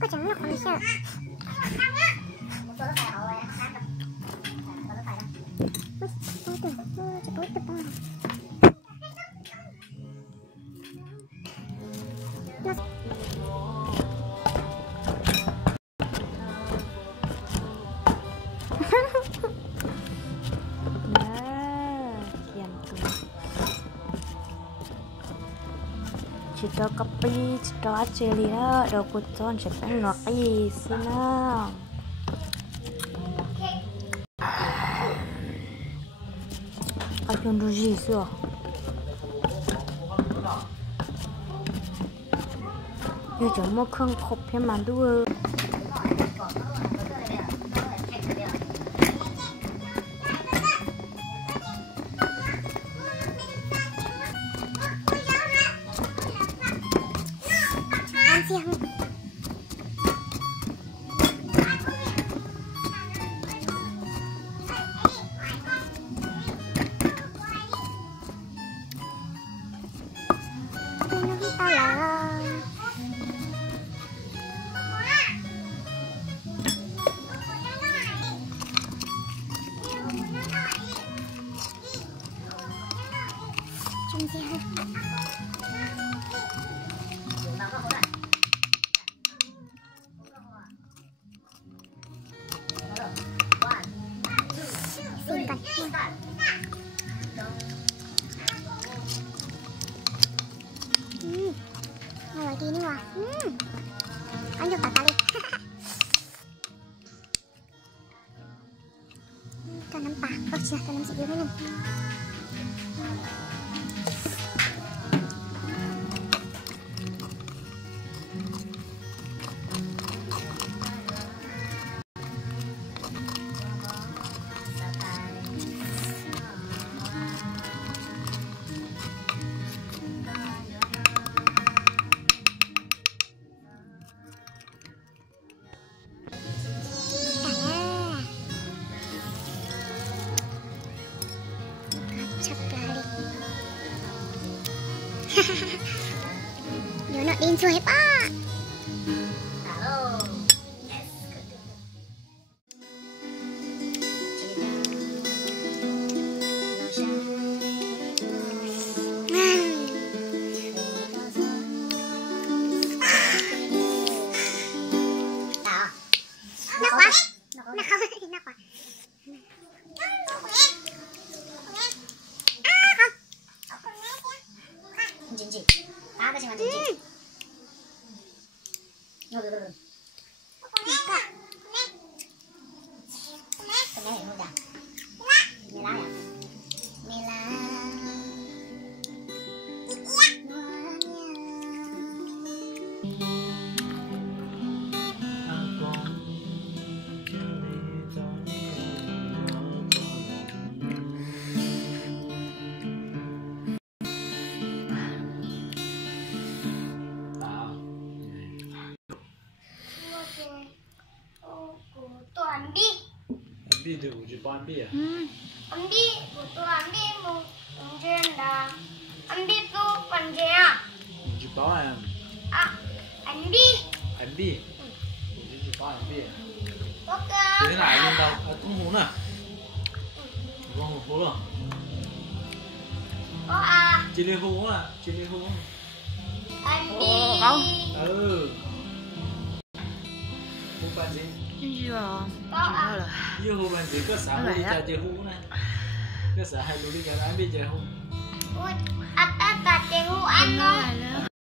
có chẳng nó còn sao Cito kopi, cito aja lira, do kuton cepen ngopi sina. Ayun rugi sih. Yo jangan mau keng kopi mandu. Lagi ini wah, lanjut tak kali. Tanam pak, oh sudah tanam sebelum ini. Jono dinsu ya pak. Halo. Jinji, apa sih macam jinji? Nggak. Kena ya udah. Mila ya. Mila. Ambi tu uji Ambi ya? Ambi, butuh Ambi mau dah. Ambi tu panjang. Uji ya? Ah, Ambi. Ambi. Uji Ambi ya? Oke. Thế này luôn đâu? Tung hú nè. Con hú rồi. Oh ah. Chili hú à? Chili hú. Ambi. Không. Hú bạn gì? Iya. Yêu hú bạn gì? Có xã đi chơi chơi hú này. Có xã hay luôn đi chơi Ambi chơi hú. Atas tak cengu ano.